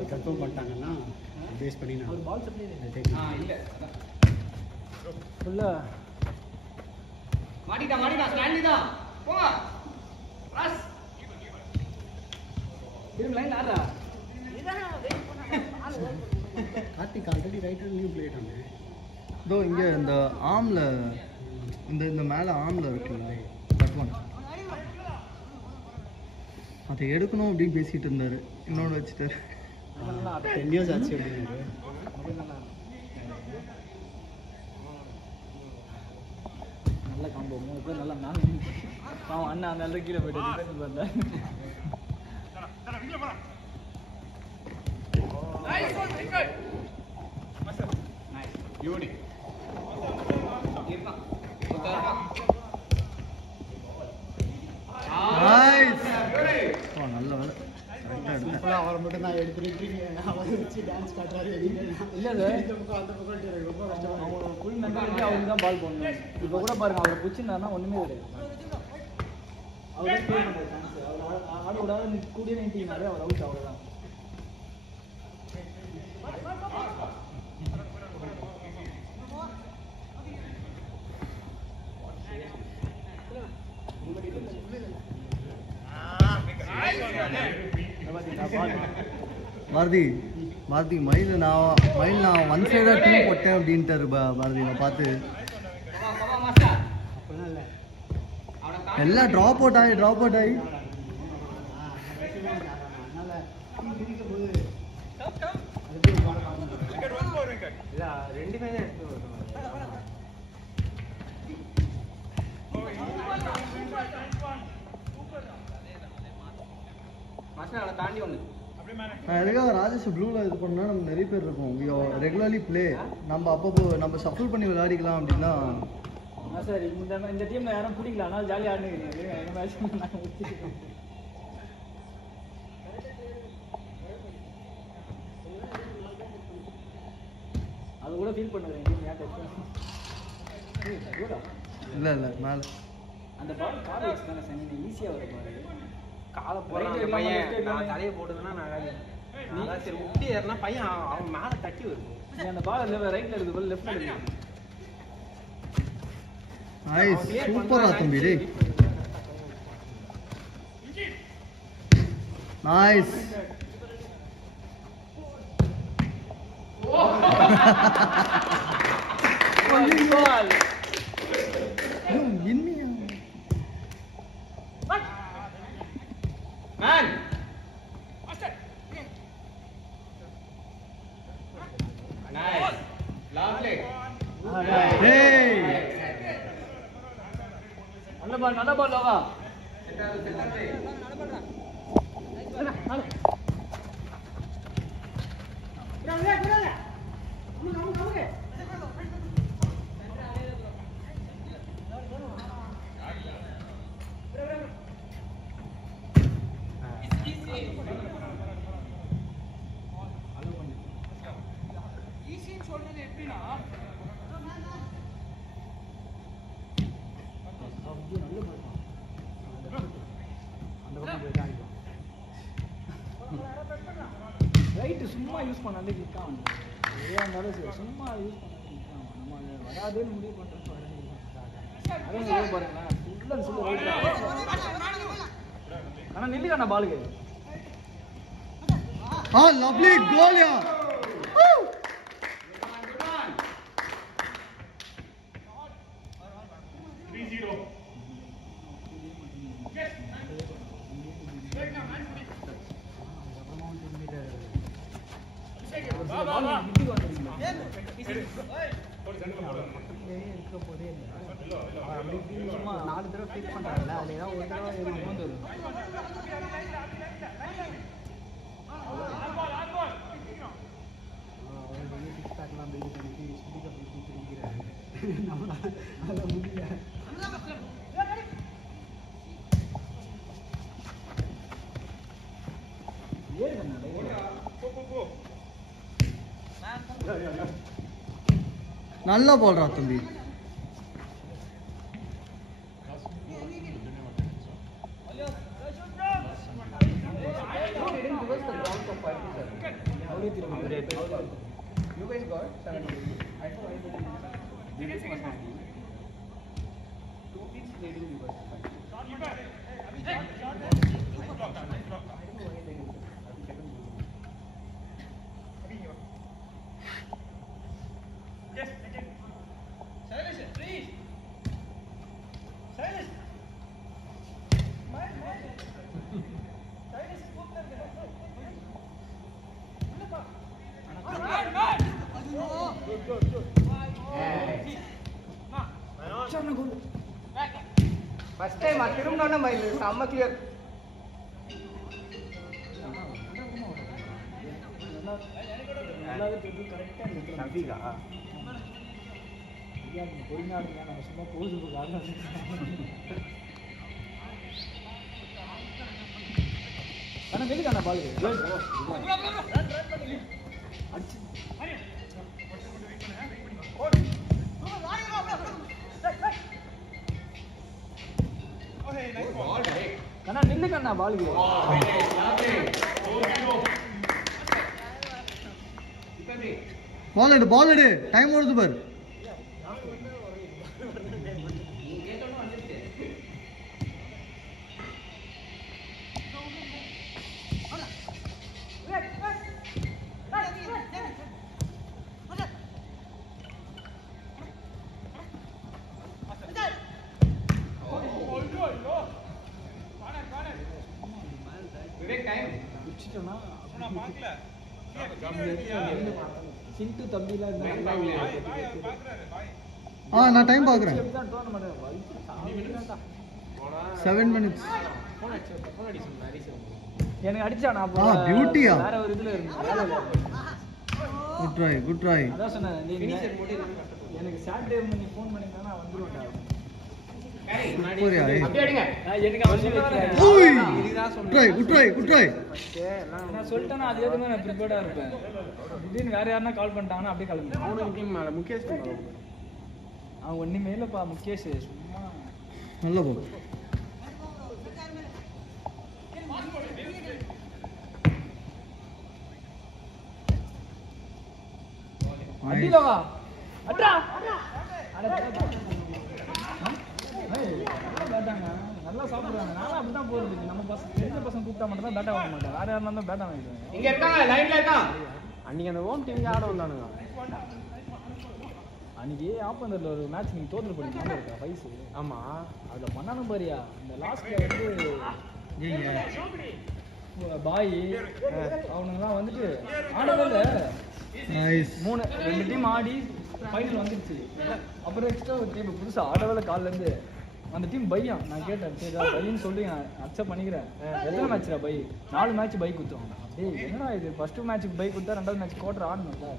அது கன்ஃபார்ம் பண்ணிட்டாங்கன்னா பேஸ் பண்ணி நான் பால் சப்ளை இல்லை ஃபுல்லாக மாட்டிட்டா ஸ்டாண்டி தான் போங்க ராஸ் திரும்ப லைன் ஆடுறா கார்த்திக் ஆல்ரெடி ரைட் ஹேண்ட்லையும் பிளே பண்ணேன் இதோ இங்கே இந்த ஆமில் இந்த மேலே ஆமில் இருக்குல்ல தட் ஒன் அதை எடுக்கணும் அப்படின்னு பேசிகிட்டு இருந்தார் இன்னொன்று வச்சுட்டாரு 10 years ஆச்சு அப்படின்னாரு நல்ல காம்போ 3 பேர் நல்லா மேலே அவன் அண்ணா அந்த கீழே போயிட்டு டிஃபென்ஸ் பண்ணேன் நல்ல வேலை அவரை மட்டும் நான் எடுத்துட்டு அவரை வச்சு டான்ஸ் காட்டுறாரு இல்லை இந்த பக்கம் அந்த பக்கம் ரொம்ப கஷ்டம் அவங்களோட ஃபுல் மென்டாலிட்டி அவருக்கு தான் பால் போடணும் இப்போ கூட பாருங்க அவரை பிடிச்சிருந்தாருன்னா ஒன்றுமே கிடையாது அவரே ப்ளே பண்ணுற சான்ஸ் அவர் ஆட விடாத கூடிய நின்ட்டிங்கனாலே அவர் அவுட் அவ்வளோதான் பாரதி மயில் நான் ஒன் சைடாக டீம் போட்டேன் அப்படின்ட்டாரு பாரதி நான் பார்த்து எல்லாம் ட்ராப் அவுட் ஆகி ரெண்டுமே தாண்டி ஒன்று எதுக்காக ராஜேஷ் ப்ளூவில் இது பண்ணால் நம்ம நிறைய பேர் இருக்கோம் ரெகுலர்லி ப்ளே நம்ம அப்பப்போ நம்ம ஷஃபிள் பண்ணி விளையாடிக்கலாம் அப்படின்னா சார் இந்த டீமில் யாரும் பிடிக்கல ஆனால் ஜாலியாக ஆடுனுக்கிறீங்க அது கூட ஃபீல் பண்ணுறேன் டீம் இல்லை மேலே அந்த பால் கால் வச்சு தானே செஞ்சு ஈஸியாக வர பாரு காலை பையன் நான் தலையை போட்டுதுன்னா நான் நீ சரி உட்டி ஏறினா பையன் அவன் மேலே தட்டி வருது நீ அந்த பால் ரைட்டில் இருக்குது பால் லெஃப்ட்டில் இருக்குது சூப்பரா தம்பி டேய் நைஸ் பால் இன்னியா Man! Nice. Lovely. Hey! நல்ல பால் லோகா ரைட்டு சும்மா யூஸ் பண்ணாலே கிளிக் ஆகும் ஏன் இருந்தாலும் சரி சும்மா யூஸ் பண்ணாலே கிளிக் ஆகும் நம்ம வராதுன்னு முடிவு பண்ணுறோம் அதான் பாருங்களேன் ஃபுல் அண்ட் ஃபுல் ரைட் ஆனால் நில்லுக்கான பாலுக்கு லவ்லி கோல் யா சும்மா 4 தடவை ஃபிக்ஸ் பண்ணுறாங்கல்ல அதில் ஏதாவது ஒரு தடவை வந்து வரும் சிக்ஸ் பேக்லாம் பில்டு பண்ணிட்டு ஸ்பீக்கர் பிடிச்சி பிடிக்கிறாரு நம்மளால் அதை முடியல நல்லா போடுறா தம்பி didn't reverse the ground for 5 to 7. First time திரும்பினோன்னா மயில் செம்ம கிளியர். ஷஃபீகா பொறிநாடுங்க நம்ம சும்மா போகுது ஆனால் வெளிக்கான பால் அடிச்சு கண்ணா நில்லு கண்ணா பால் பால் எடு டைம் ஓடுது பாரு. சிண்டு தம்பிலாம் நான் டைம் பார்க்குறேன். 7 minutes. எனக்கு அடிச்சானா பியூட்டியா வேற ஒரு இதுல இருந்து. Good try. அதான் சொன்னேன் எனக்கு சாட்டர்டே நீ ஃபோன் பண்ணிருந்தா வந்துருவேன்டா. நான் சொல்லிட்டேன்னா அது எதுவுமே நான் ப்ரிப்பேர்டா இருப்பேன். திடீர்னு வேற யாருன்னா கால் பண்ணிட்டாங்கன்னா அப்படியே கிளம்பி. முகேஷ் அவன் ஒண்ணுமே இல்லப்பா முகேஷ் சும்மா நல்ல போ. அடிலவா அட்ரா நல்லா சாப்பிடுறாங்க. நானும் அப்படிதான் போறது. நம்ம பசங்க தெரிஞ்ச பசங்க கூப்பிட்டா மட்டும் தான் பேட்டா வாங்க மாட்டேன். வேற யாரா இருந்தாலும் பேட்டா வாங்கிடுவேன். இங்க இருக்காங்க லைன்ல இருக்கான். அன்னைக்கு அந்த ஹோம் டீமுக்கு ஆட வந்தானுங்க. அன்னைக்கு ஆப்பந்தர்ல ஒரு மேட்ச் நீங்க தோத்துட்டு போனீங்க இருக்கா பைஸ். ஆமா அதுல பண்ணானும் பாரியா இந்த லாஸ்ட்ல வந்து பாய் அவனுங்கலாம் வந்துட்டு ஆடவே இல்லை. நைஸ். 2 டீம் ஆடி ஃபைனல் வந்துருச்சு. அப்புறம் எக்ஸ்ட்ரா ஒரு டீம் புதுசா ஆடவே காலிலேருந்து அந்த டீம் பையா. நான் கேட்டேன் சரி பையன்னு சொல்லி அக்செப்ட் பண்ணிக்கிறேன். எத்தனை மேட்ச்ரா பை? 4 மேட்ச் பை கொடுத்தோம். டேய் என்னடா இது ஃபர்ஸ்ட் மேட்ச்சுக்கு பை கொடுத்தா 2வது மேட்ச் குவார்டர் ஆடணும்ல.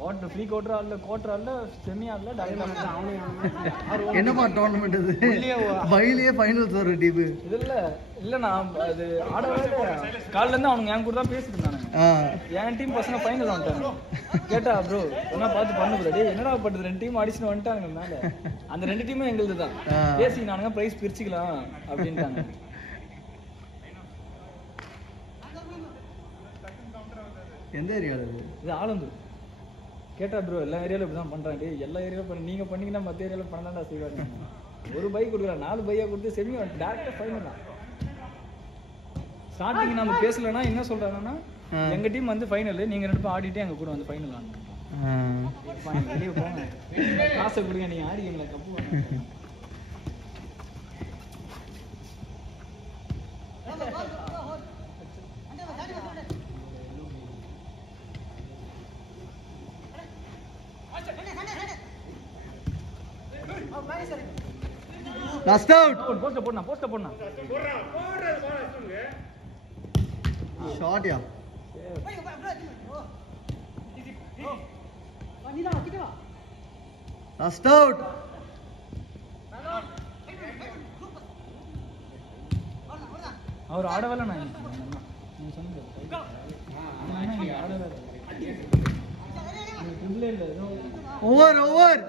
குவார்டர் ஃப்ரீ குவார்டர் ஆடல குவார்டர் ஆடல செமி ஆடல டைரக்ட் ஆடணும். என்னப்பா டோர்னமெண்ட் இது? பைலியே ஃபைனல்ஸ் வர டீம் இது இல்ல நான் அது ஆடவே காலைல இருந்து அவனுங்க என் கூட தான் பேசிட்டு இருந்தானுங்க. என் டீம் பசங்க ஃபைனல் வந்துட்டாங்க. கேட்டா ப்ரோ என்ன பார்த்து பண்ணு ப்ரோ. டேய் என்னடா பண்ணுது 2 டீம் அடிச்சுட்டு வந்துட்டாங்க. மேல அந்த 2 டீமும் எங்களுது தான். பேசி நானுங்க பிரைஸ் பிரிச்சுக்கலாம் அப்படின்ட்டாங்க. எந்த ஏரியால இது ஆலந்தூர். கேட்டா ப்ரோ எல்லா ஏரியாலும் இப்படி தான் பண்ணுறாங்க. எல்லா ஏரியாவும் பண்ணி நீங்கள் பண்ணிங்கன்னா மற்ற ஏரியாவில் பண்ணலாம்டா செய்வாங்க. ஒரு பைக் கொடுக்குறேன் 4 பைக்கை கொடுத்து செமி டேரெக்டாக ஃபைனல் தான். ஸ்டார்டிங் நம்ம பேசலைன்னா என்ன சொல்கிறாங்கன்னா எங்கள் டீம் வந்து ஃபைனல் நீங்கள் 2 பேரும் ஆடிட்டே எங்கள் கூட வந்து ஃபைனல் ஆகணும். வெளியே போங்க காசை கொடுங்க நீங்கள் ஆடிங்களா கப்பு வாங்க. Last out. போஸ்ட் போடுனா ஷாட் யா. Last out. அவர் ஆடவே நான் நீங்க சொன்னீங்க ஆடவே இல்லை. ஓவர்